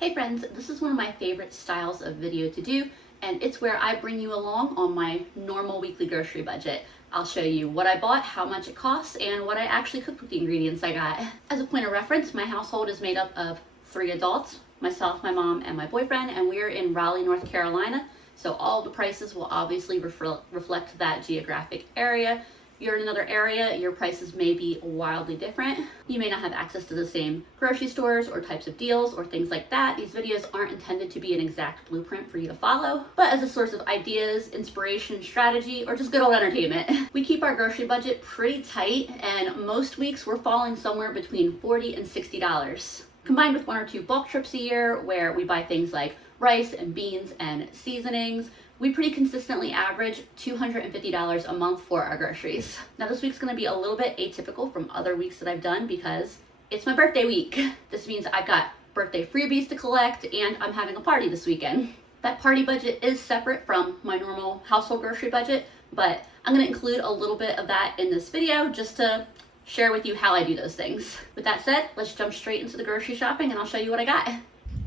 Hey friends, this is one of my favorite styles of video to do, and it's where I bring you along on my normal weekly grocery budget. I'll show you what I bought, how much it costs, and what I actually cooked with the ingredients I got. As a point of reference, my household is made up of 3 adults, myself, my mom, and my boyfriend, and we're in Raleigh, North Carolina, so all the prices will obviously reflect that geographic area. You're in another area, your prices may be wildly different. You may not have access to the same grocery stores or types of deals or things like that. These videos aren't intended to be an exact blueprint for you to follow, but as a source of ideas, inspiration, strategy, or just good old entertainment. We keep our grocery budget pretty tight, and most weeks we're falling somewhere between $40 and $60. Combined with 1 or 2 bulk trips a year where we buy things like rice and beans and seasonings, we pretty consistently average $250 a month for our groceries. Now this week's gonna be a little bit atypical from other weeks that I've done because it's my birthday week. This means I've got birthday freebies to collect and I'm having a party this weekend. That party budget is separate from my normal household grocery budget, but I'm gonna include a little bit of that in this video just to share with you how I do those things. With that said, let's jump straight into the grocery shopping and I'll show you what I got.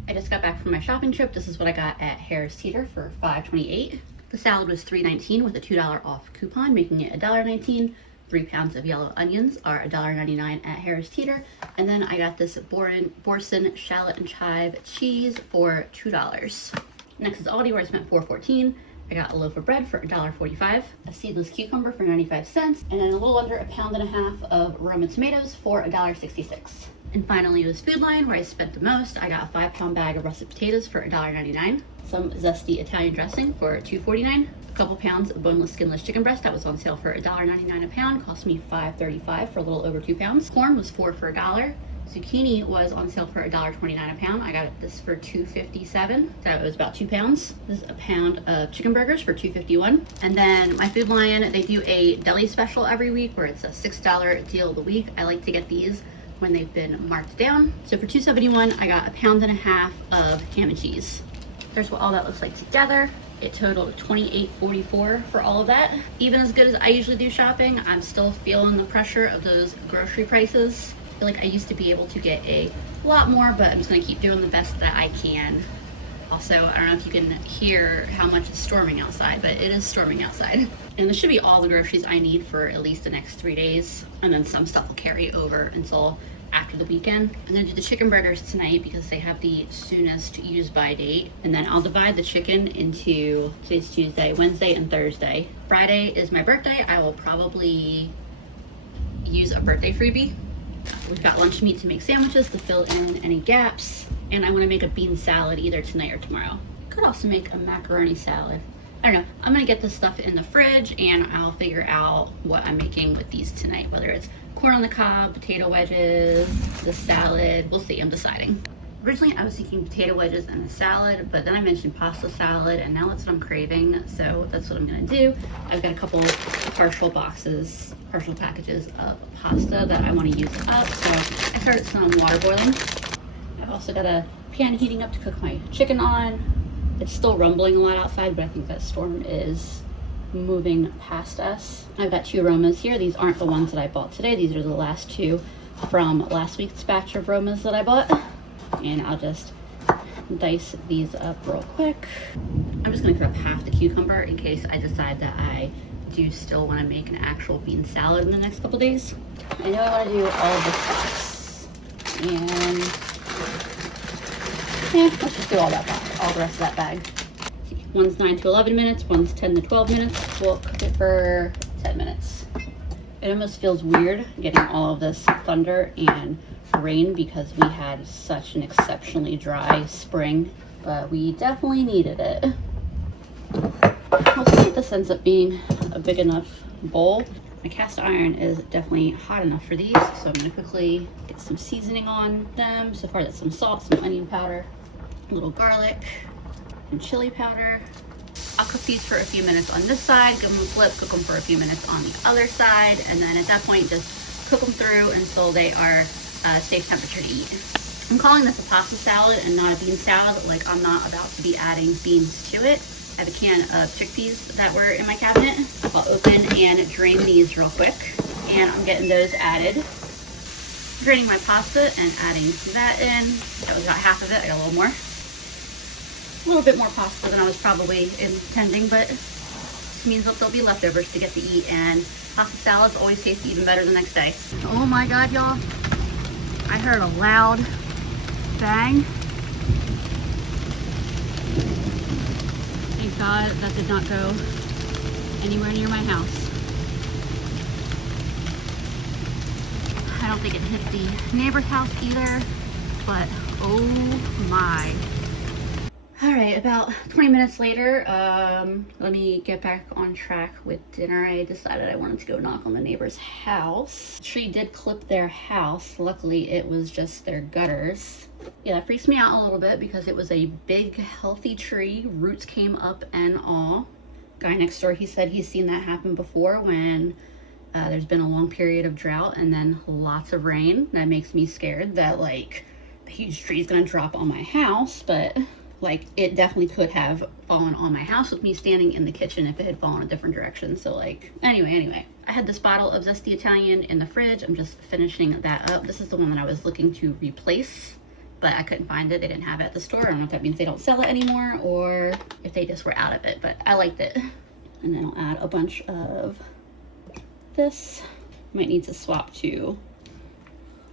I just got back from my shopping trip. This is what I got at Teeter for $5.28. The salad was $3.19 with a $2 off coupon, making it $1.19. 3 pounds of yellow onions are $1.99 at Teeter. And then I got this Boursin shallot and chive cheese for $2. Next is Aldi, where I spent $4.14. I got a loaf of bread for $1.45, a seedless cucumber for 95 cents, and then a little under 1.5 pounds of Roma tomatoes for $1.66. And finally, it was Food Lion, where I spent the most. I got a 5-pound bag of russet potatoes for $1.99, some zesty Italian dressing for $2.49, a couple pounds of boneless, skinless chicken breast that was on sale for $1.99 a pound, cost me $5.35 for a little over 2 pounds. Corn was 4 for $1. Zucchini was on sale for $1.29 a pound. I got this for $2.57, so it was about 2 pounds. This is a pound of chicken burgers for $2.51. And then my Food Lion, they do a deli special every week where it's a $6 deal of the week. I like to get these when they've been marked down. So for $2.71, I got 1.5 pounds of ham and cheese. There's what all that looks like together. It totaled $28.44 for all of that. Even as good as I usually do shopping, I'm still feeling the pressure of those grocery prices. I feel like I used to be able to get a lot more, but I'm just gonna keep doing the best that I can. Also, I don't know if you can hear how much it's storming outside, but it is storming outside. And this should be all the groceries I need for at least the next 3 days. And then some stuff will carry over until after the weekend. I'm gonna do the chicken burgers tonight because they have the soonest use by date. And then I'll divide the chicken into, today's Tuesday, Wednesday, and Thursday. Friday is my birthday. I will probably use a birthday freebie. We've got lunch meat to make sandwiches to fill in any gaps. And I'm gonna make a bean salad either tonight or tomorrow. Could also make a macaroni salad. I don't know, I'm gonna get this stuff in the fridge and I'll figure out what I'm making with these tonight, whether it's corn on the cob, potato wedges, the salad, we'll see, I'm deciding. Originally I was thinking potato wedges and a salad, but then I mentioned pasta salad and now that's what I'm craving, so that's what I'm gonna do. I've got a couple partial packages of pasta that I wanna use up, so I started some water boiling. I've also got a pan heating up to cook my chicken on. It's still rumbling a lot outside, but I think that storm is moving past us. I've got 2 Romas here. These aren't the ones that I bought today. These are the last 2 from last week's batch of Romas that I bought. And I'll just dice these up real quick. I'm just gonna grab half the cucumber in case I decide that I do still wanna make an actual bean salad in the next couple days. I know I wanna do all of this sauce. And let's just do all the rest of that bag. One's 9 to 11 minutes, one's 10 to 12 minutes. We'll cook it for 10 minutes. It almost feels weird getting all of this thunder and rain because we had such an exceptionally dry spring, but we definitely needed it. We'll see if this ends up being a big enough bowl. My cast iron is definitely hot enough for these, so I'm gonna quickly get some seasoning on them. So far that's some salt, some onion powder, a little garlic, and chili powder. I'll cook these for a few minutes on this side, give them a flip, cook them for a few minutes on the other side, and then at that point just cook them through until they are safe temperature to eat. I'm calling this a pasta salad and not a bean salad, like I'm not about to be adding beans to it. I have a can of chickpeas that were in my cabinet. I'll open and drain these real quick, and I'm getting those added. Draining my pasta and adding that in. That was about half of it. I got a little more. A little bit more pasta than I was probably intending, but this means that there'll be leftovers to get to eat, and pasta salads always taste even better the next day. Oh my God, y'all. I heard a loud bang. Thank God that did not go anywhere near my house. I don't think it hit the neighbor's house either, but oh my. All right, about 20 minutes later, let me get back on track with dinner. I decided I wanted to go knock on the neighbor's house. The tree did clip their house. Luckily, it was just their gutters. Yeah, that freaks me out a little bit because it was a big, healthy tree. Roots came up and all. Guy next door, he said he's seen that happen before when there's been a long period of drought and then lots of rain. That makes me scared that like a huge tree is gonna drop on my house, but like it definitely could have fallen on my house with me standing in the kitchen if it had fallen a different direction. So like, anyway, I had this bottle of Zesty Italian in the fridge. I'm just finishing that up. This is the one that I was looking to replace, but I couldn't find it. They didn't have it at the store. I don't know if that means they don't sell it anymore or if they just were out of it, but I liked it. And then I'll add a bunch of this. Might need to swap to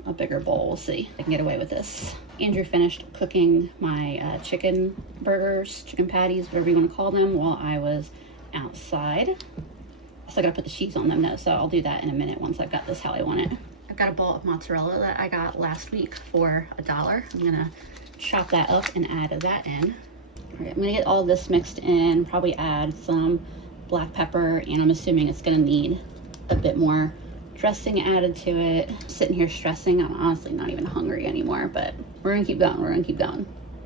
a bigger bowl. We'll see if I can get away with this. Andrew finished cooking my chicken burgers, chicken patties, whatever you want to call them, while I was outside. I still gotta put the cheese on them though, so I'll do that in a minute once I've got this how I want it. I've got a ball of mozzarella that I got last week for $1. I'm gonna chop that up and add that in. All right, I'm gonna get all this mixed in, probably add some black pepper, and I'm assuming it's gonna need a bit more dressing added to it. Sitting here stressing, I'm honestly not even hungry anymore, but we're gonna keep going, All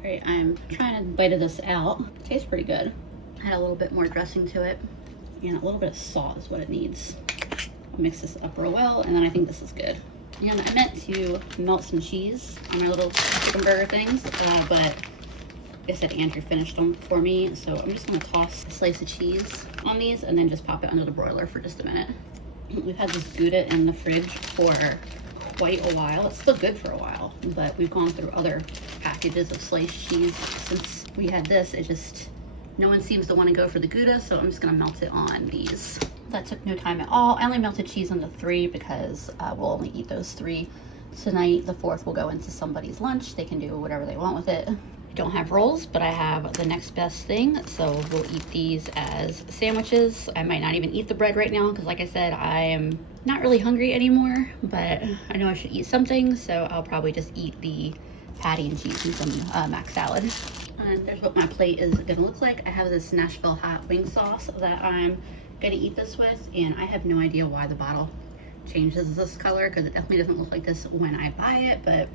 right, I'm trying to bite this out. It tastes pretty good. Add a little bit more dressing to it, and a little bit of salt is what it needs. I'll mix this up real well, and then I think this is good. And I meant to melt some cheese on my little chicken burger things, but like I said, Andrew finished them for me, so I'm just gonna toss a slice of cheese on these and then just pop it under the broiler for just a minute. We've had this Gouda in the fridge for quite a while. It's still good for a while, but we've gone through other packages of sliced cheese since we had this. It just, no one seems to want to go for the Gouda, so I'm just gonna melt it on these. That took no time at all. I only melted cheese on the 3 because we'll only eat those 3 tonight. The 4th will go into somebody's lunch. They can do whatever they want with it. I don't have rolls, but I have the next best thing, so we'll eat these as sandwiches. I might not even eat the bread right now because like I said, I am not really hungry anymore, but I know I should eat something, so I'll probably just eat the patty and cheese and some mac salad. And there's what my plate is gonna look like. I have this Nashville hot wing sauce that I'm gonna eat this with, and I have no idea why the bottle changes this color because it definitely doesn't look like this when I buy it, but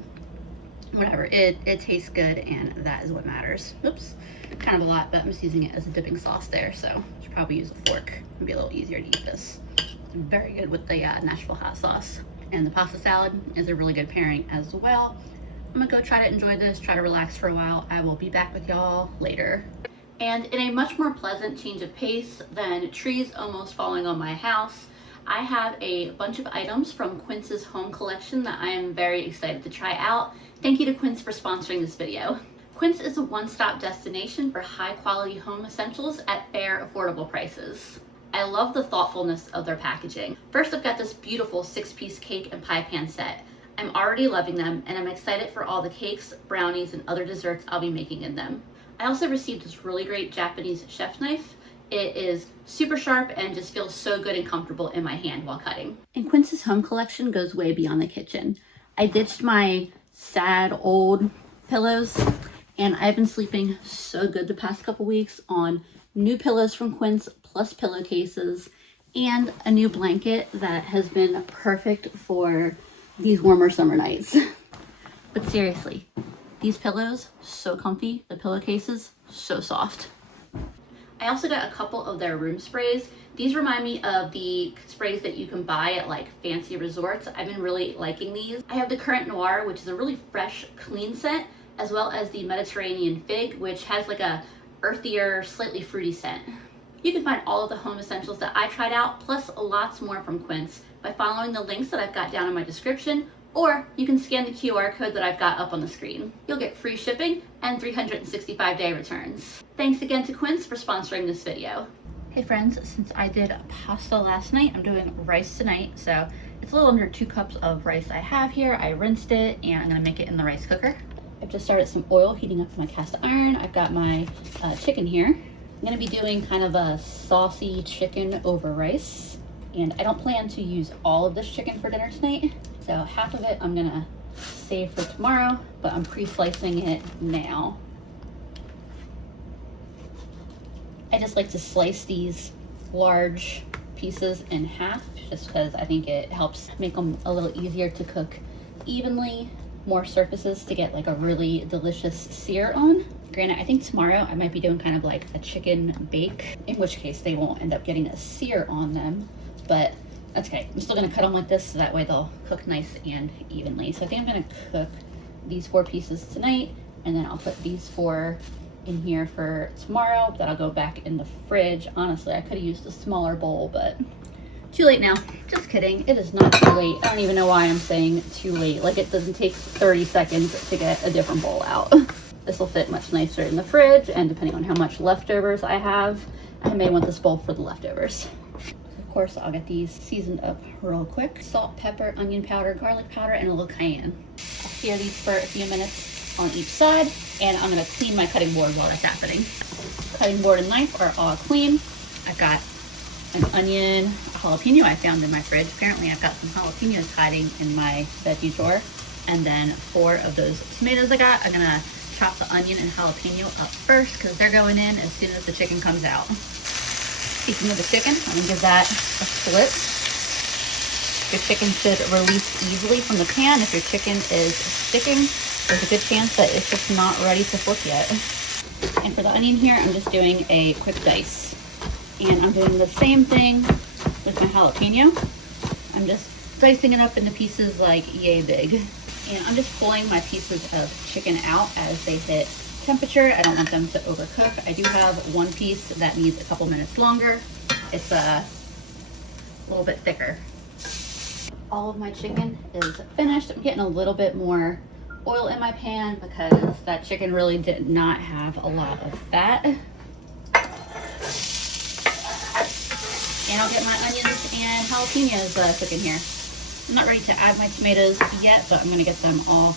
whatever, it tastes good, and that is what matters. Oops, kind of a lot, but I'm just using it as a dipping sauce there, so I should probably use a fork. It'd be a little easier to eat this. It's very good with the Nashville hot sauce. And the pasta salad is a really good pairing as well. I'm gonna go try to enjoy this, try to relax for a while. I will be back with y'all later. And in a much more pleasant change of pace than trees almost falling on my house, I have a bunch of items from Quince's home collection that I am very excited to try out. Thank you to Quince for sponsoring this video. Quince is a one-stop destination for high-quality home essentials at fair, affordable prices. I love the thoughtfulness of their packaging. First, I've got this beautiful 6-piece cake and pie pan set. I'm already loving them, and I'm excited for all the cakes, brownies, and other desserts I'll be making in them. I also received this really great Japanese chef knife. It is super sharp and just feels so good and comfortable in my hand while cutting. And Quince's home collection goes way beyond the kitchen. I ditched my sad old pillows, and I've been sleeping so good the past couple weeks on new pillows from Quince, plus pillowcases, and a new blanket that has been perfect for these warmer summer nights. But seriously, these pillows, so comfy. The pillowcases, so soft. I also got a couple of their room sprays. These remind me of the sprays that you can buy at like fancy resorts. I've been really liking these. I have the Current Noir, which is a really fresh, clean scent, as well as the Mediterranean Fig, which has like a earthier, slightly fruity scent. You can find all of the home essentials that I tried out, plus lots more from Quince, by following the links that I've got down in my description Or you can scan the QR code that I've got up on the screen. You'll get free shipping and 365-day returns. Thanks again to Quince for sponsoring this video. Hey friends, since I did pasta last night, I'm doing rice tonight. So it's a little under 2 cups of rice I have here. I rinsed it and I'm gonna make it in the rice cooker. I've just started some oil heating up in my cast iron. I've got my chicken here. I'm gonna be doing kind of a saucy chicken over rice. And I don't plan to use all of this chicken for dinner tonight. So half of it I'm gonna save for tomorrow, but I'm pre-slicing it now. I just like to slice these large pieces in half just because I think it helps make them a little easier to cook evenly, more surfaces to get like a really delicious sear on. Granted, I think tomorrow I might be doing kind of like a chicken bake, in which case they won't end up getting a sear on them, but that's okay. I'm still gonna cut them like this so that way they'll cook nice and evenly. So I think I'm gonna cook these 4 pieces tonight, and then I'll put these 4 in here for tomorrow. That'll go back in the fridge. Honestly, I could have used a smaller bowl, but too late now. Just kidding. It is not too late. I don't even know why I'm saying too late. Like, it doesn't take 30 seconds to get a different bowl out. This will fit much nicer in the fridge, and depending on how much leftovers I have, I may want this bowl for the leftovers. Of course, I'll get these seasoned up real quick. Salt, pepper, onion powder, garlic powder, and a little cayenne. I'll sear these for a few minutes on each side, and I'm gonna clean my cutting board while that's happening. Cutting board and knife are all clean. I've got an onion, a jalapeno I found in my fridge. Apparently I've got some jalapenos hiding in my veggie drawer. And then 4 of those tomatoes I got. I'm gonna chop the onion and jalapeno up first because they're going in as soon as the chicken comes out. Speaking of the chicken, I'm gonna give that a split. Your chicken should release easily from the pan. If your chicken is sticking, there's a good chance that it's just not ready to flip yet. And for the onion here, I'm just doing a quick dice. And I'm doing the same thing with my jalapeno. I'm just dicing it up into pieces like yay big. And I'm just pulling my pieces of chicken out as they hit temperature. I don't want them to overcook. I do have one piece that needs a couple minutes longer. It's a little bit thicker. All of my chicken is finished. I'm getting a little bit more oil in my pan because that chicken really did not have a lot of fat. And I'll get my onions and jalapenos cooking here. I'm not ready to add my tomatoes yet, but I'm gonna get them all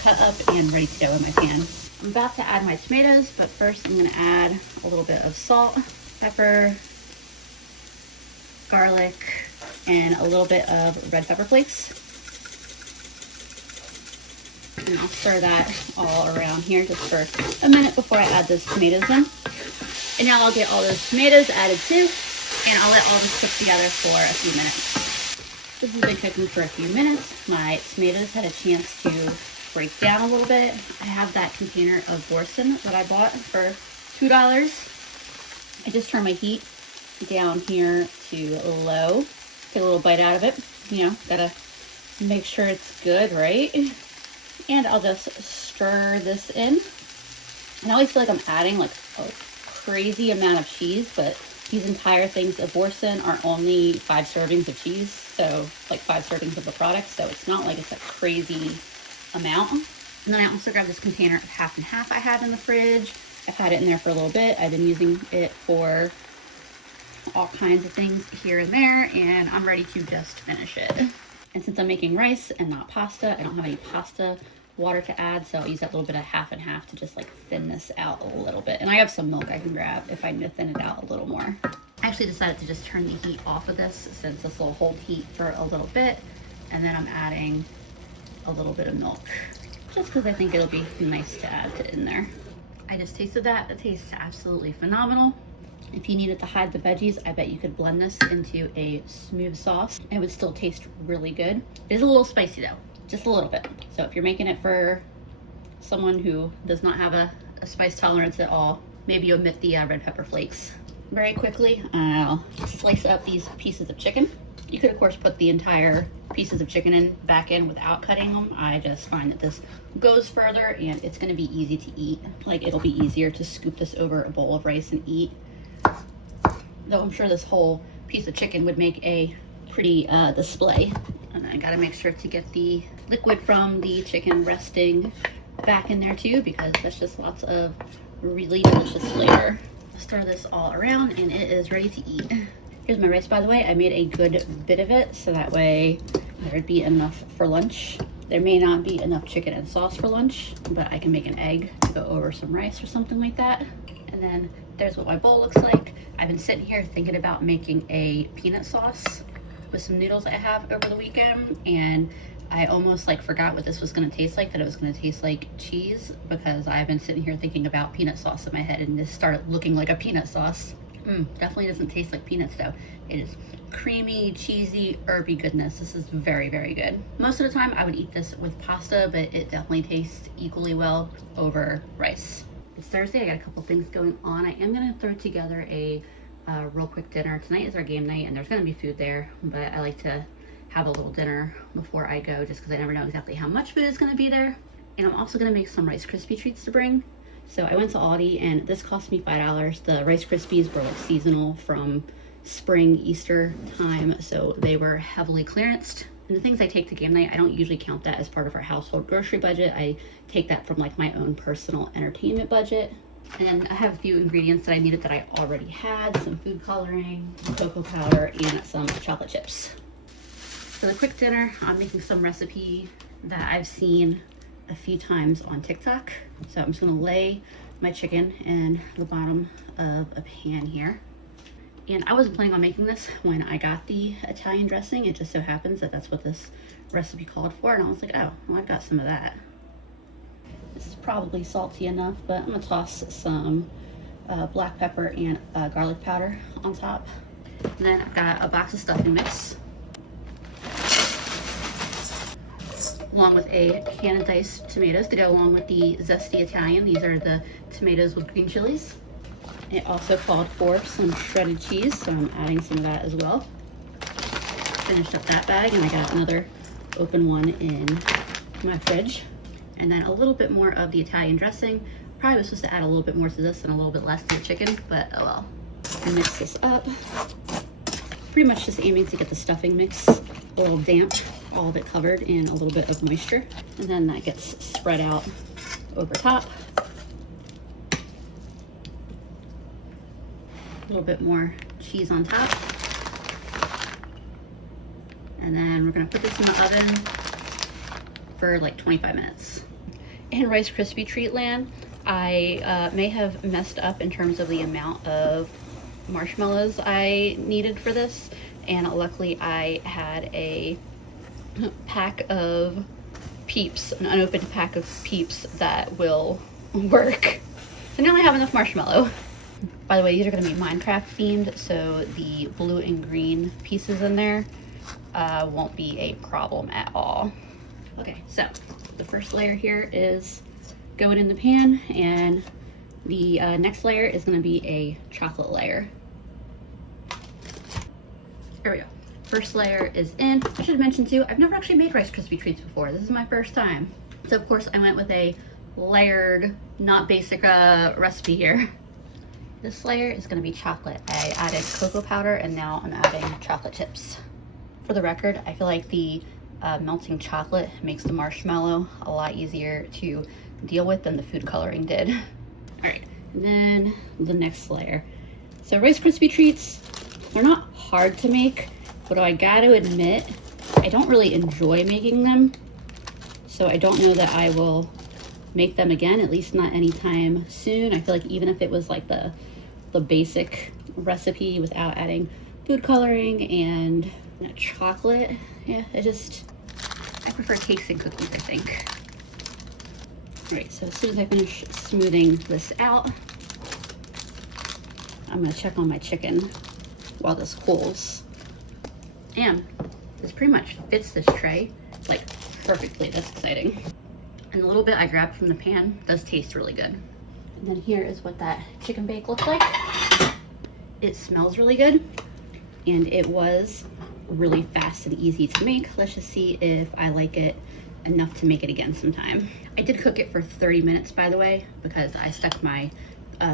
cut up and ready to go in my pan. I'm about to add my tomatoes, but first I'm gonna add a little bit of salt, pepper, garlic, and a little bit of red pepper flakes. And I'll stir that all around here just for a minute before I add those tomatoes in. And now I'll get all those tomatoes added too, and I'll let all this cook together for a few minutes. This has been cooking for a few minutes. My tomatoes had a chance to break down a little bit. I have that container of Borson that I bought for $2. I just turned my heat down here to low. Get a little bite out of it. You know, gotta make sure it's good, right? And I'll just stir this in. And I always feel like I'm adding like a crazy amount of cheese, but these entire things of Borson are only 5 servings of cheese. So like 5 servings of the product. So it's not like it's a crazy amount. And then I also grabbed this container of half and half I had in the fridge. I've had it in there for a little bit. I've been using it for all kinds of things here and there, and I'm ready to just finish it. And since I'm making rice and not pasta, I don't have any pasta water to add, so I'll use that little bit of half and half to just like thin this out a little bit. And I have some milk I can grab if I need to thin it out a little more. I actually decided to just turn the heat off of this since this will hold heat for a little bit, and then I'm adding a little bit of milk just because I think it'll be nice to add to in there. I just tasted that. It tastes absolutely phenomenal. If you needed to hide the veggies, I bet you could blend this into a smooth sauce. It would still taste really good. It is a little spicy though, just a little bit. So if you're making it for someone who does not have a spice tolerance at all, maybe omit the red pepper flakes. Very quickly, I'll slice up these pieces of chicken. You could of course put the entire pieces of chicken back in without cutting them. I just find that this goes further and it's gonna be easy to eat. Like, it'll be easier to scoop this over a bowl of rice and eat. Though I'm sure this whole piece of chicken would make a pretty display. And I gotta make sure to get the liquid from the chicken resting back in there too, because that's just lots of really delicious flavor. Stir this all around and it is ready to eat. Here's my rice, by the way. I made a good bit of it so that way there'd be enough for lunch. There may not be enough chicken and sauce for lunch, but I can make an egg to go over some rice or something like that. And then there's what my bowl looks like. I've been sitting here thinking about making a peanut sauce with some noodles I have over the weekend, and I almost like forgot what this was gonna taste like, that it was gonna taste like cheese, because I've been sitting here thinking about peanut sauce in my head and this started looking like a peanut sauce. Definitely doesn't taste like peanuts though. It is creamy, cheesy, herby goodness. This is very, very good. Most of the time I would eat this with pasta, but it definitely tastes equally well over rice. It's Thursday, I got a couple things going on. I am gonna throw together a real quick dinner. Tonight is our game night and there's gonna be food there, but I like to have a little dinner before I go just because I never know exactly how much food is gonna be there. And I'm also gonna make some Rice Krispie treats to bring. So I went to Aldi and this cost me $5. The Rice Krispies were like seasonal from spring, Easter time, so they were heavily clearanced. And the things I take to game night, I don't usually count that as part of our household grocery budget. I take that from like my own personal entertainment budget. And then I have a few ingredients that I needed that I already had, some food coloring, cocoa powder, and some chocolate chips. For the quick dinner, I'm making some recipe that I've seen a few times on TikTok. So I'm just gonna lay my chicken in the bottom of a pan here. And I wasn't planning on making this when I got the Italian dressing. It just so happens that that's what this recipe called for. And I was like, oh, well, I've got some of that. This is probably salty enough, but I'm gonna toss some black pepper and garlic powder on top. And then I've got a box of stuffing mix, along with a can of diced tomatoes to go along with the zesty Italian. These are the tomatoes with green chilies. It also called for some shredded cheese, so I'm adding some of that as well. Finished up that bag and I got another open one in my fridge. And then a little bit more of the Italian dressing. Probably was supposed to add a little bit more to this and a little bit less to the chicken, but oh well. And mix this up. Pretty much just aiming to get the stuffing mix a little damp, all of it covered in a little bit of moisture. And then that gets spread out over top. A little bit more cheese on top. And then we're gonna put this in the oven for like 25 minutes. In Rice Krispie treat land, I may have messed up in terms of the amount of marshmallows I needed for this, and luckily I had a pack of Peeps, an unopened pack of Peeps that will work. So now I have enough marshmallow. By the way, these are going to be Minecraft themed, so the blue and green pieces in there won't be a problem at all. Okay, so the first layer here is going in the pan, and the next layer is going to be a chocolate layer. There we go. First layer is in. I should mention too, I've never actually made Rice Krispie treats before. This is my first time. So of course I went with a layered, not basic recipe here. This layer is going to be chocolate. I added cocoa powder and now I'm adding chocolate chips. For the record, I feel like the melting chocolate makes the marshmallow a lot easier to deal with than the food coloring did. All right, and then the next layer. So Rice Krispie treats, they're not hard to make, but I gotta admit, I don't really enjoy making them. So I don't know that I will make them again, at least not anytime soon. I feel like even if it was like the basic recipe without adding food coloring and chocolate, yeah, I prefer tasting cookies, I think. All right, so as soon as I finish smoothing this out, I'm gonna check on my chicken while this cools. And this pretty much fits this tray like perfectly. That's exciting. And the little bit I grabbed from the pan does taste really good. And then here is what that chicken bake looks like. It smells really good, and it was really fast and easy to make. Let's just see if I like it enough to make it again sometime. I did cook it for 30 minutes, by the way, because I stuck my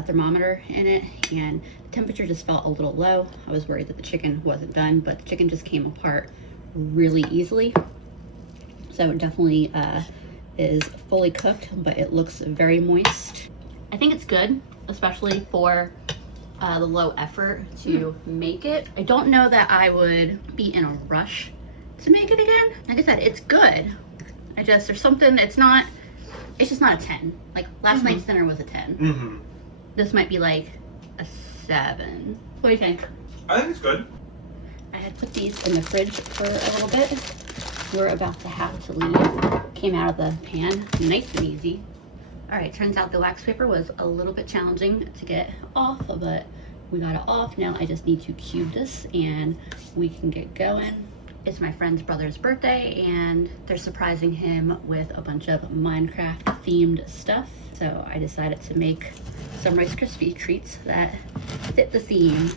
thermometer in it and the temperature just felt a little low. I was worried that the chicken wasn't done, but the chicken just came apart really easily. So So it definitely is fully cooked, but it looks very moist. I think it's good, especially for the low effort to make it. I don't know that I would be in a rush to make it again. Like I said, it's good. There's something, it's just not a 10. Like last night's dinner was a 10. This might be like a 7. What do you think? I think it's good. I had put these in the fridge for a little bit. We're about to have to leave. Came out of the pan, nice and easy. All right, turns out the wax paper was a little bit challenging to get off, but we got it off. Now I just need to cube this and we can get going. It's my friend's brother's birthday and they're surprising him with a bunch of Minecraft themed stuff. So I decided to make some Rice Krispie treats that fit the theme.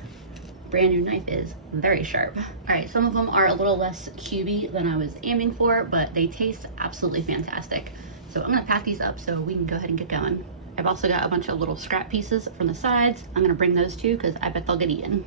Brand new knife is very sharp. All right, some of them are a little less cubey than I was aiming for, but they taste absolutely fantastic. So I'm gonna pack these up so we can go ahead and get going. I've also got a bunch of little scrap pieces from the sides. I'm gonna bring those too because I bet they'll get eaten.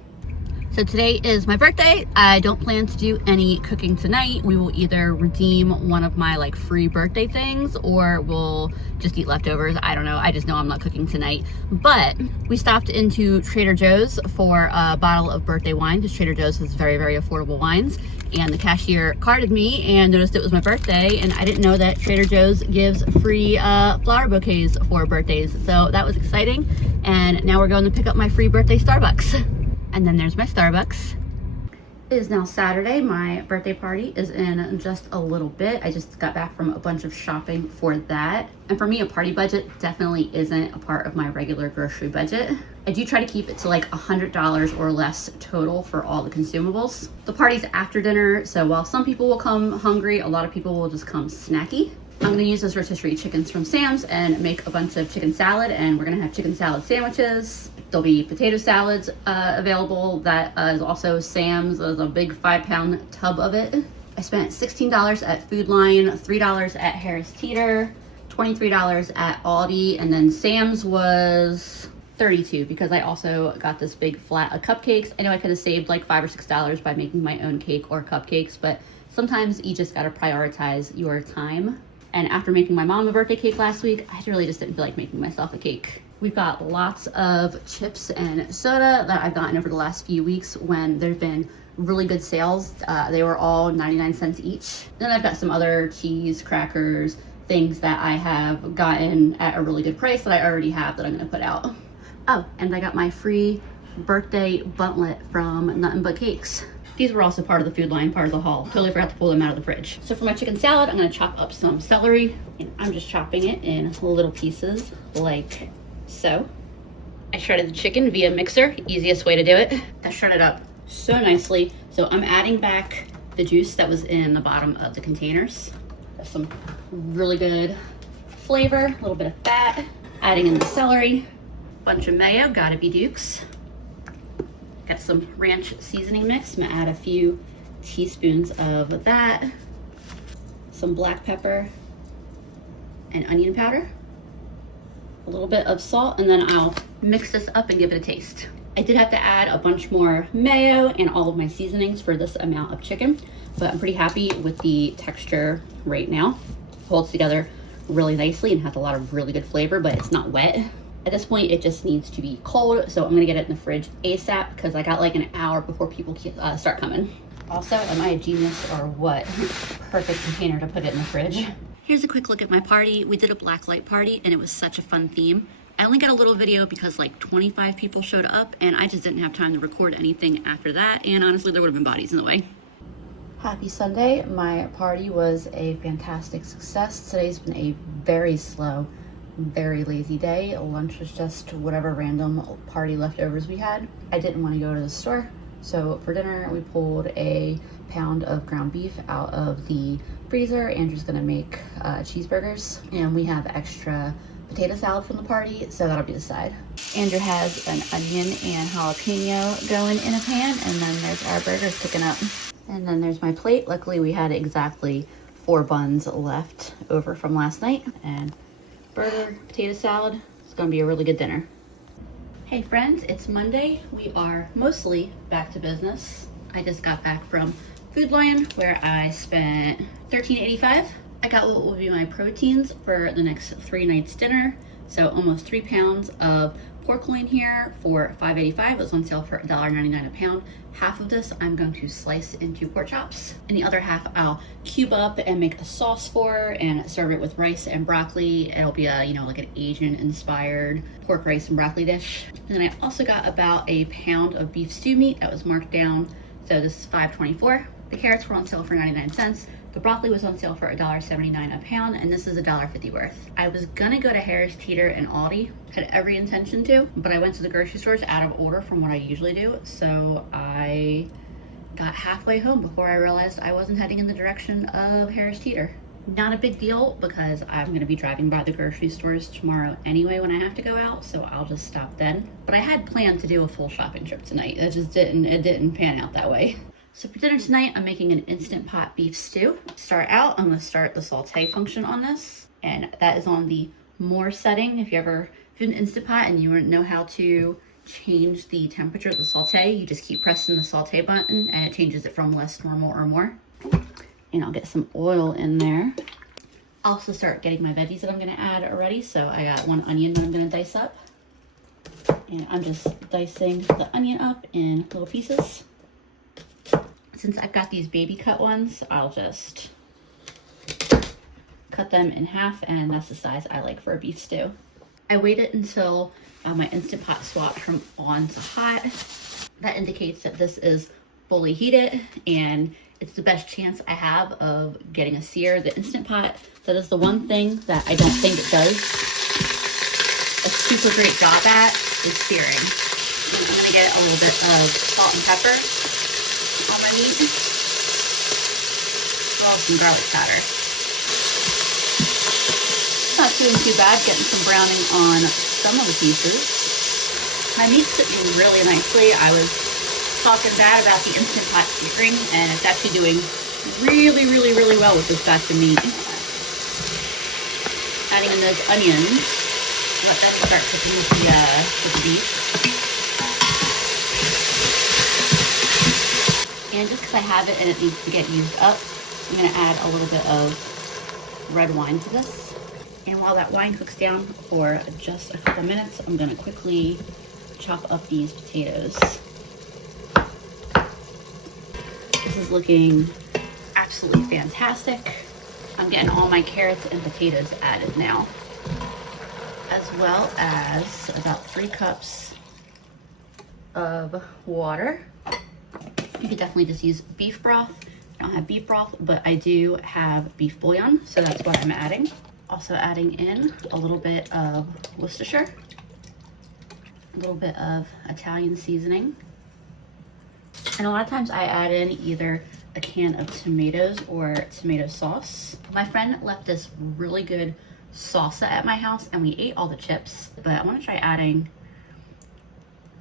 So today is my birthday. I don't plan to do any cooking tonight. We will either redeem one of my like free birthday things or we'll just eat leftovers. I don't know. I just know I'm not cooking tonight. But we stopped into Trader Joe's for a bottle of birthday wine because Trader Joe's has very, very affordable wines. And the cashier carded me and noticed it was my birthday, and I didn't know that Trader Joe's gives free flower bouquets for birthdays. So that was exciting. And now we're going to pick up my free birthday Starbucks. And then there's my Starbucks. It is now Saturday. My birthday party is in just a little bit. I just got back from a bunch of shopping for that. And for me, a party budget definitely isn't a part of my regular grocery budget. I do try to keep it to like $100 or less total for all the consumables. The party's after dinner, so while some people will come hungry, a lot of people will just come snacky. I'm gonna use those rotisserie chickens from Sam's and make a bunch of chicken salad, and we're gonna have chicken salad sandwiches. There'll be potato salads available. That is also Sam's. There's a big 5-pound tub of it. I spent $16 at Food Lion, $3 at Harris Teeter, $23 at Aldi, and then Sam's was $32 because I also got this big flat of cupcakes. I know I could have saved like $5 or $6 by making my own cake or cupcakes, but sometimes you just gotta prioritize your time. And after making my mom a birthday cake last week, I really just didn't feel like making myself a cake. We've got lots of chips and soda that I've gotten over the last few weeks when there've been really good sales. They were all 99 cents each. Then I've got some other cheese, crackers, things that I have gotten at a really good price that I already have that I'm gonna put out. Oh, and I got my free birthday buntlet from Nothing But Cakes. These were also part of the Food Line, part of the haul. Totally forgot to pull them out of the fridge. So for my chicken salad, I'm gonna chop up some celery, and I'm just chopping it in little pieces like so. I shredded the chicken via mixer, easiest way to do it. I shredded up so nicely. So I'm adding back the juice that was in the bottom of the containers. That's some really good flavor, a little bit of fat. Adding in the celery, bunch of mayo, gotta be Duke's. Got some ranch seasoning mix. I'm gonna add a few teaspoons of that, some black pepper and onion powder, a little bit of salt, and then I'll mix this up and give it a taste. I did have to add a bunch more mayo and all of my seasonings for this amount of chicken, but I'm pretty happy with the texture right now. Holds together really nicely and has a lot of really good flavor, but it's not wet. At this point, it just needs to be cold, so I'm gonna get it in the fridge ASAP because I got like an hour before people start coming. Also, am I a genius or what? Perfect container to put it in the fridge. Here's a quick look at my party. We did a blacklight party and it was such a fun theme. I only got a little video because like 25 people showed up and I just didn't have time to record anything after that, and honestly there would have been bodies in the way. Happy Sunday. My party was a fantastic success. Today's been a very slow, very lazy day. Lunch was just whatever random party leftovers we had. I didn't want to go to the store, so for dinner we pulled a pound of ground beef out of the freezer. Andrew's gonna make cheeseburgers, and we have extra potato salad from the party, so that'll be the side. Andrew has an onion and jalapeno going in a pan, and then there's our burgers cooking up. And then there's my plate. Luckily we had exactly 4 buns left over from last night, and burger, potato salad. It's gonna be a really good dinner. Hey friends, it's Monday. We are mostly back to business. I just got back from Food Lion where I spent $13.85 I got what will be my proteins for the next 3 nights dinner. So almost 3 pounds of pork loin here for $5.85. It was on sale for $1.99 a pound. Half of this I'm going to slice into pork chops, and the other half I'll cube up and make a sauce for and serve it with rice and broccoli. It'll be a, like an Asian inspired pork, rice, and broccoli dish. And then I also got about a pound of beef stew meat that was marked down. So this is $5.24. The carrots were on sale for 99 cents. The broccoli was on sale for $1.79 a pound, and this is $1.50 worth. I was gonna go to Harris, Teeter, and Aldi, had every intention to, but I went to the grocery stores out of order from what I usually do, so I got halfway home before I realized I wasn't heading in the direction of Harris Teeter. Not a big deal because I'm gonna be driving by the grocery stores tomorrow anyway when I have to go out, so I'll just stop then. But I had planned to do a full shopping trip tonight. It didn't pan out that way. So for dinner tonight, I'm making an Instant Pot beef stew. To start out, I'm gonna start the saute function on this, and that is on the more setting. If you ever do an Instant Pot and you don't know how to change the temperature of the saute, you just keep pressing the saute button and it changes it from less, normal, or more. And I'll get some oil in there. I'll also start getting my veggies that I'm gonna add already. So I got 1 onion that I'm gonna dice up. And I'm just dicing the onion up in little pieces. Since I've got these baby cut ones, I'll just cut them in half, and that's the size I like for a beef stew. I waited until my Instant Pot swapped from on to hot. That indicates that this is fully heated, and it's the best chance I have of getting a sear. The Instant Pot, that is the one thing that I don't think it does a super great job at, is searing. I'm gonna get a little bit of salt and pepper on my meat, as well as some garlic powder. Not doing too bad, getting some browning on some of the pieces. My meat's sitting really nicely. I was talking bad about the Instant Pot searing, and it's actually doing really, really, really well with this batch of meat. Adding in those onions, let them start cooking with the beef. And just because I have it and it needs to get used up, I'm going to add a little bit of red wine to this. And while that wine cooks down for just a couple minutes, I'm going to quickly chop up these potatoes. This is looking absolutely fantastic. I'm getting all my carrots and potatoes added now, as well as about 3 cups of water. You could definitely just use beef broth. I don't have beef broth, but I do have beef bouillon, so that's what I'm adding. Also adding in a little bit of Worcestershire, a little bit of Italian seasoning. And a lot of times I add in either a can of tomatoes or tomato sauce. My friend left this really good salsa at my house and we ate all the chips, but I want to try adding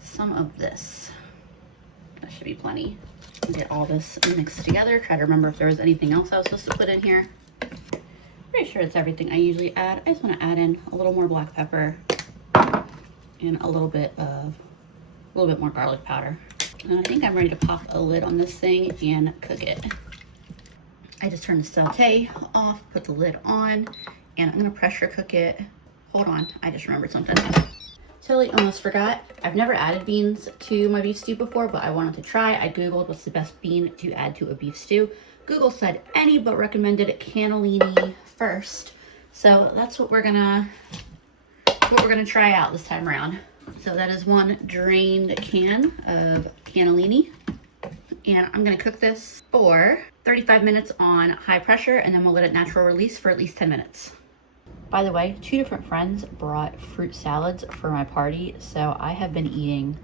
some of this. That should be plenty. Get all this mixed together. Try to remember if there was anything else I was supposed to put in here. Pretty sure it's everything I usually add. I just want to add in a little more black pepper and a little bit more garlic powder. And I think I'm ready to pop a lid on this thing and cook it. I just turned the saute off, put the lid on, and I'm gonna pressure cook it. Hold on, I just remembered something. Totally almost forgot. I've never added beans to my beef stew before, but I wanted to try. I Googled what's the best bean to add to a beef stew. Google said any, but recommended cannellini first. So that's what we're gonna try out this time around. So that is 1 drained can of cannellini. And I'm gonna cook this for 35 minutes on high pressure, and then we'll let it natural release for at least 10 minutes. By the way, 2 different friends brought fruit salads for my party, so I have been eating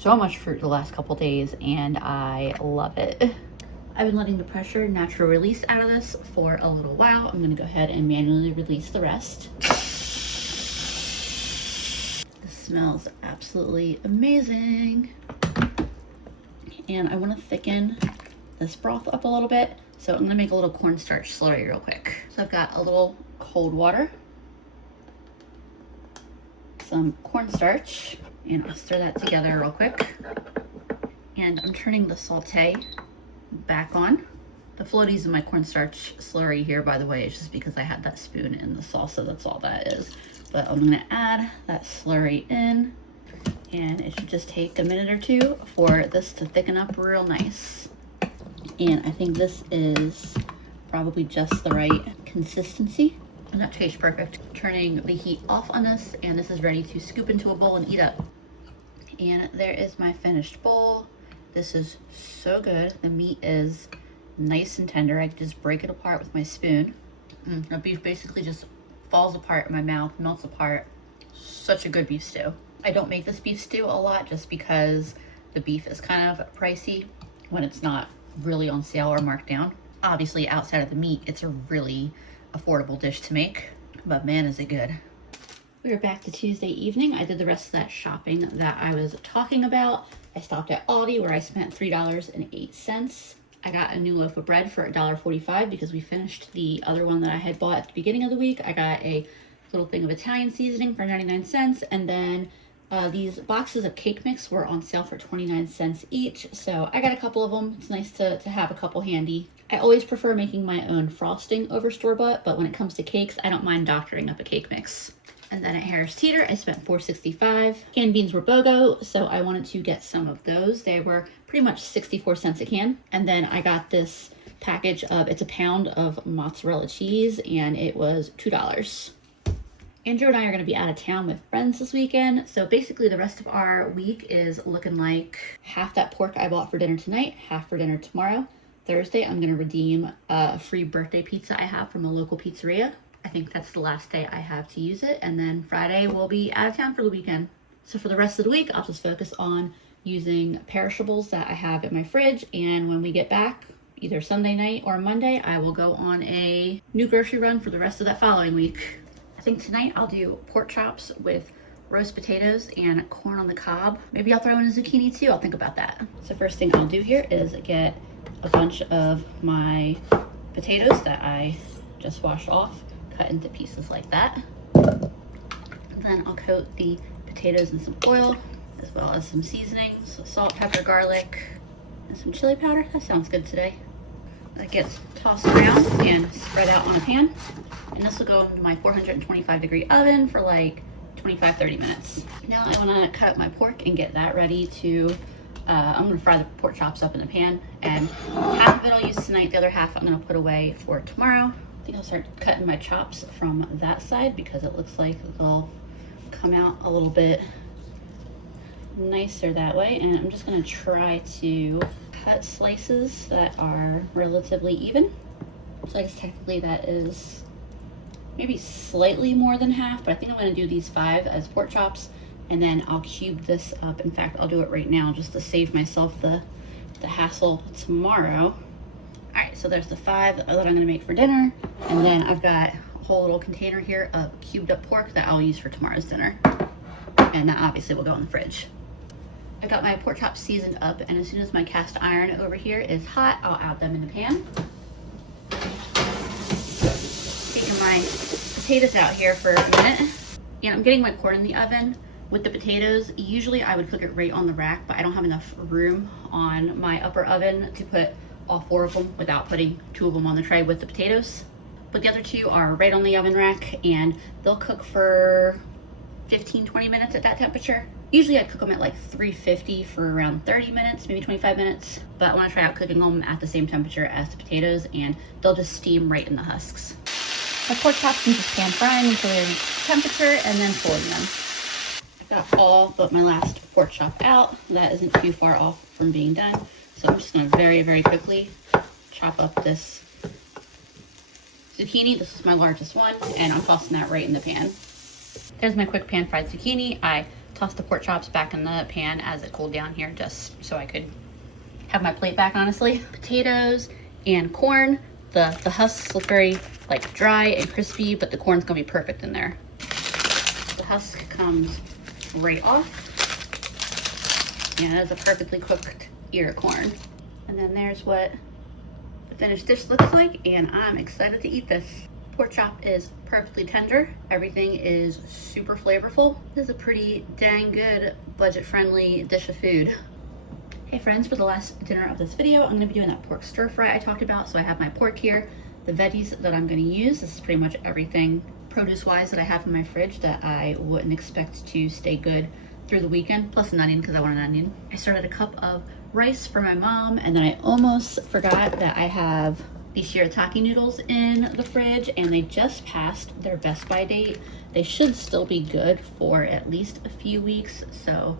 so much fruit the last couple days, and I love it. I've been letting the pressure natural release out of this for a little while. I'm gonna go ahead and manually release the rest. This smells absolutely amazing. And I wanna thicken this broth up a little bit, so I'm gonna make a little cornstarch slurry real quick. So I've got a little cold water, some cornstarch, and I'll stir that together real quick. And I'm turning the saute back on. The floaties in my cornstarch slurry here, by the way, is just because I had that spoon in the salsa. That's all that is. But I'm gonna add that slurry in, and it should just take a minute or two for this to thicken up real nice. And I think this is probably just the right consistency. And that tastes perfect. Turning the heat off on this, and this is ready to scoop into a bowl and eat up. And there is my finished bowl. This is so good. The meat is nice and tender. I can just break it apart with my spoon. The beef basically just falls apart in my mouth, melts apart. Such a good beef stew. I don't make this beef stew a lot just because the beef is kind of pricey when it's not really on sale or marked down. Obviously, outside of the meat, it's a really affordable dish to make, but man, is it good. We are back to Tuesday evening. I did the rest of that shopping that I was talking about. I stopped at Aldi where I spent $3.08. I got a new loaf of bread for $1.45 because we finished the other one that I had bought at the beginning of the week. I got a little thing of Italian seasoning for 99 cents, and then these boxes of cake mix were on sale for 29 cents each, so I got a couple of them. It's nice to have a couple handy. I always prefer making my own frosting over store-bought, but when it comes to cakes, I don't mind doctoring up a cake mix. And then at Harris Teeter, I spent $4.65. Canned beans were BOGO, so I wanted to get some of those. They were pretty much 64 cents a can. And then I got this package of, it's a pound of mozzarella cheese, and it was $2. Andrew and I are going to be out of town with friends this weekend, so basically the rest of our week is looking like half that pork I bought for dinner tonight, half for dinner tomorrow. Thursday, I'm going to redeem a free birthday pizza I have from a local pizzeria. I think that's the last day I have to use it, and then Friday we'll be out of town for the weekend. So for the rest of the week, I'll just focus on using perishables that I have in my fridge, and when we get back, either Sunday night or Monday, I will go on a new grocery run for the rest of that following week. I think tonight I'll do pork chops with roast potatoes and corn on the cob. Maybe I'll throw in a zucchini too. I'll think about that. So first thing I'll do here is get a bunch of my potatoes that I just washed off, cut into pieces like that. And then I'll coat the potatoes in some oil, as well as some seasonings, salt, pepper, garlic, and some chili powder. That sounds good today. That gets tossed around and spread out on a pan. And this will go into my 425-degree oven for like 25-30 minutes. Now I want to cut up my pork and get that ready to, I'm going to fry the pork chops up in the pan, and half of it I'll use tonight, the other half I'm going to put away for tomorrow. I think I'll start cutting my chops from that side because it looks like they'll come out a little bit nicer that way. And I'm just going to try to cut slices that are relatively even. So I guess technically that is maybe slightly more than half, but I think I'm going to do these 5 as pork chops, and then I'll cube this up. In fact, I'll do it right now just to save myself the hassle tomorrow. All right, so there's the 5 that I'm going to make for dinner, and then I've got a whole little container here of cubed up pork that I'll use for tomorrow's dinner, and that obviously will go in the fridge. I got my pork chops seasoned up, and as soon as my cast iron over here is hot, I'll add them in the pan. Taking my potatoes out here for a minute, and I'm getting my corn in the oven with the potatoes. Usually I would cook it right on the rack, but I don't have enough room on my upper oven to put all 4 of them without putting 2 of them on the tray with the potatoes. But the other 2 are right on the oven rack, and they'll cook for 15-20 minutes at that temperature. Usually I'd cook them at like 350 for around 30 minutes, maybe 25 minutes. But I want to try out cooking them at the same temperature as the potatoes, and they'll just steam right in the husks. My pork chops can just pan frying until they reach temperature, and then pulling them. I've got all but my last pork chop out. That isn't too far off from being done. So I'm just going to very, very quickly chop up this zucchini. This is my largest one, and I'm tossing that right in the pan. There's my quick pan fried zucchini. I tossed the pork chops back in the pan as it cooled down here, just so I could have my plate back, honestly. Potatoes and corn. The husks look very like dry and crispy, but the corn's gonna be perfect in there. The husk comes right off, and it's a perfectly cooked ear of corn. And then there's what the finished dish looks like, and I'm excited to eat this. Pork chop is perfectly tender. Everything is super flavorful. This is a pretty dang good budget-friendly dish of food. Hey friends, for the last dinner of this video, I'm going to be doing that pork stir fry I talked about. So I have my pork here, the veggies that I'm going to use. This is pretty much everything produce-wise that I have in my fridge that I wouldn't expect to stay good through the weekend, plus an onion because I want an onion. I started a cup of rice for my mom, and then I almost forgot that I have these shirataki noodles in the fridge, and they just passed their Best By date. They should still be good for at least a few weeks, so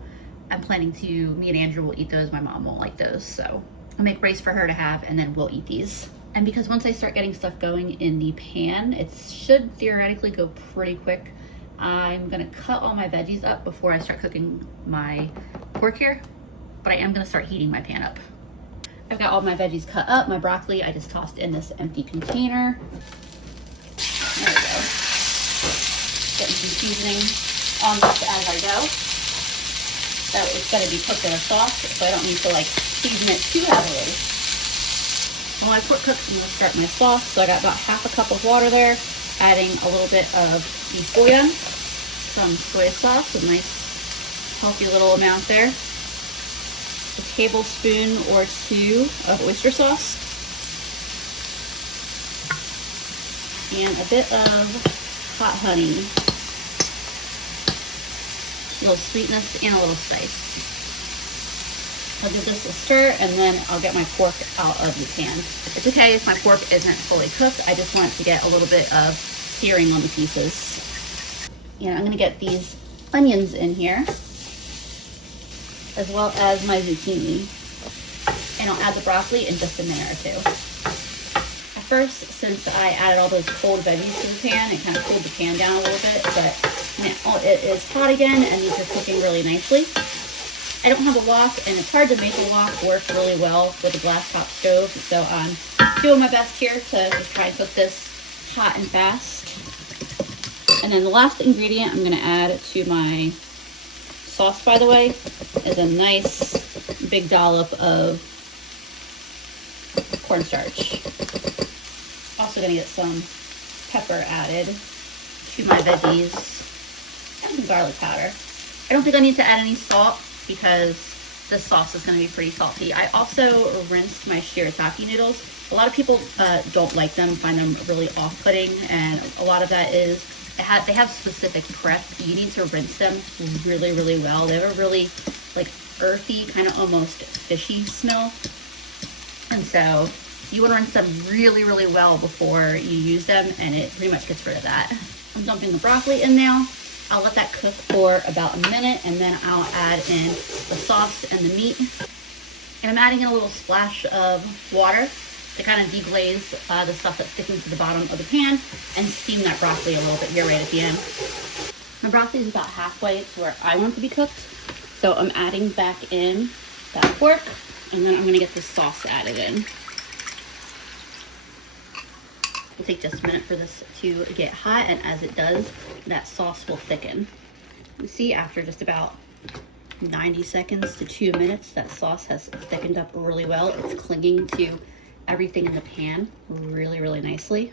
I'm planning to, me and Andrew will eat those. My mom won't like those, so I'll make rice for her to have, and then we'll eat these. And because once I start getting stuff going in the pan, it should theoretically go pretty quick. I'm gonna cut all my veggies up before I start cooking my pork here, but I am gonna start heating my pan up. I've got all my veggies cut up. My broccoli I just tossed in this empty container. There we go. Getting some seasoning on this as I go. So it's going to be cooked in a sauce, so I don't need to like season it too heavily. While my pork cooks, I'm going to start my sauce. So I got about half a cup of water there, adding a little bit of beef bouillon, some soy sauce, a nice healthy little amount there, a tablespoon or two of oyster sauce, and a bit of hot honey. A little sweetness and a little spice. I'll give this a stir, and then I'll get my pork out of the pan. It's okay if my pork isn't fully cooked. I just want it to get a little bit of searing on the pieces. And I'm gonna get these onions in here, as well as my zucchini. And I'll add the broccoli in just a minute or two. At first, since I added all those cold veggies to the pan, it kind of cooled the pan down a little bit, but now it is hot again, and these are cooking really nicely. I don't have a wok, and it's hard to make a wok work really well with a glass top stove, so I'm doing my best here to just try and cook this hot and fast. And then the last ingredient I'm going to add to my sauce, by the way, is a nice big dollop of cornstarch. Also going to get some pepper added to my veggies. And some garlic powder. I don't think I need to add any salt because this sauce is going to be pretty salty. I also rinsed my shirataki noodles. A lot of people don't like them, find them really off-putting, and a lot of that is they have specific prep. You need to rinse them really, really well. They have a really like earthy, kind of almost fishy smell, and so you want to rinse them really, really well before you use them, and it pretty much gets rid of that. I'm dumping the broccoli in now. I'll let that cook for about a minute, and then I'll add in the sauce and the meat. And I'm adding in a little splash of water to kind of deglaze the stuff that's sticking to the bottom of the pan, and steam that broccoli a little bit here right at the end. My broccoli is about halfway to where I want it to be cooked, so I'm adding back in that pork, and then I'm going to get this sauce added in. It'll take just a minute for this to get hot, and as it does, that sauce will thicken. You see, after just about 90 seconds to 2 minutes, that sauce has thickened up really well. It's clinging to everything in the pan really, really nicely.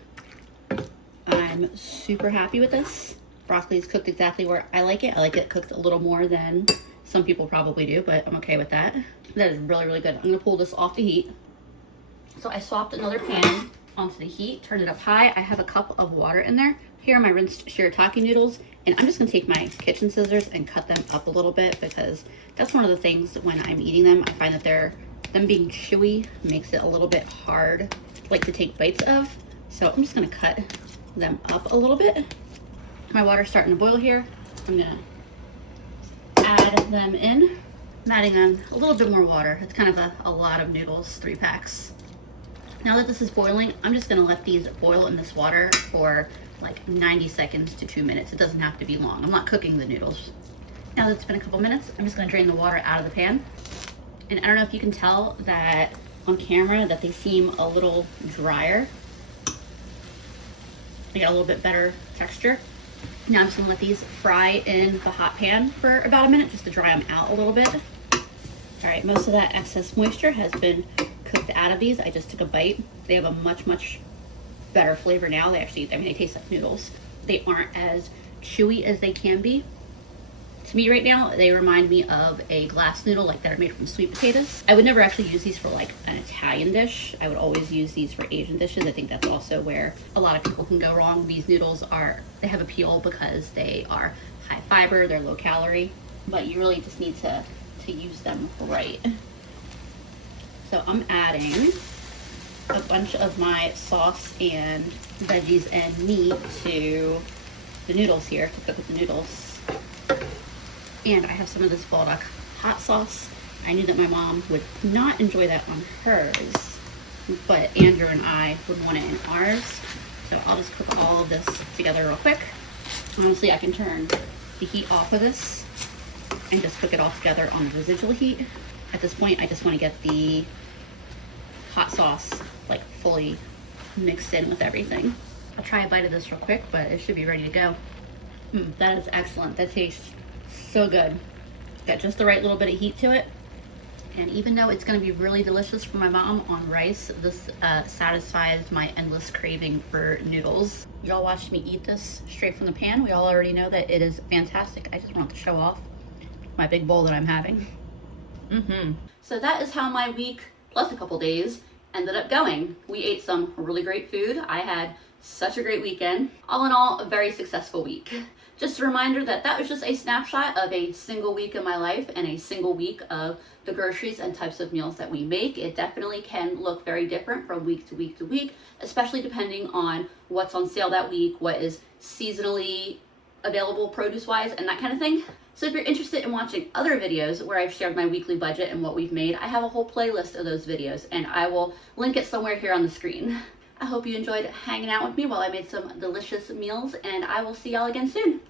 I'm super happy with this. Broccoli is cooked exactly where I like it. I like it cooked a little more than some people probably do, but I'm okay with that. That is really, really good. I'm gonna pull this off the heat. So I swapped another pan onto the heat, turn it up high. I have a cup of water in there. Here are my rinsed shirataki noodles, and I'm just gonna take my kitchen scissors and cut them up a little bit, because that's one of the things when I'm eating them, I find that them being chewy makes it a little bit hard like to take bites of. So I'm just gonna cut them up a little bit. My water's starting to boil here. I'm gonna add them in. I'm adding them a little bit more water. It's kind of a lot of noodles, 3 packs. Now that this is boiling, I'm just gonna let these boil in this water for like 90 seconds to 2 minutes. It doesn't have to be long. I'm not cooking the noodles. Now that it's been a couple minutes, I'm just gonna drain the water out of the pan. And I don't know if you can tell that on camera that they seem a little drier. They got a little bit better texture. Now I'm just gonna let these fry in the hot pan for about a minute just to dry them out a little bit. All right, most of that excess moisture has been cooked out of these. I just took a bite. They have a much, much better flavor now. They taste like noodles. They aren't as chewy as they can be. To me right now, they remind me of a glass noodle, like that are made from sweet potatoes. I would never actually use these for like an Italian dish. I would always use these for Asian dishes. I think that's also where a lot of people can go wrong. These noodles they have appeal because they are high fiber, they're low calorie, but you really just need to use them right. So I'm adding a bunch of my sauce and veggies and meat to the noodles here to cook with the noodles. And I have some of this Baldock hot sauce. I knew that my mom would not enjoy that on hers, but Andrew and I would want it in ours. So I'll just cook all of this together real quick. Honestly, I can turn the heat off of this and just cook it all together on the residual heat. At this point, I just want to get the hot sauce like fully mixed in with everything. I'll try a bite of this real quick, but it should be ready to go. That is excellent. That tastes so good. Got just the right little bit of heat to it. And even though it's going to be really delicious for my mom on rice, this satisfies my endless craving for noodles. Y'all watched me eat this straight from the pan. We all already know that it is fantastic. I just want to show off my big bowl that I'm having. So that is how my week, plus a couple days, ended up going. We ate some really great food. I had such a great weekend. All in all, a very successful week. Just a reminder that that was just a snapshot of a single week in my life and a single week of the groceries and types of meals that we make. It definitely can look very different from week to week to week, especially depending on what's on sale that week, what is seasonally available produce-wise, and that kind of thing. So if you're interested in watching other videos where I've shared my weekly budget and what we've made, I have a whole playlist of those videos, and I will link it somewhere here on the screen. I hope you enjoyed hanging out with me while I made some delicious meals, and I will see y'all again soon.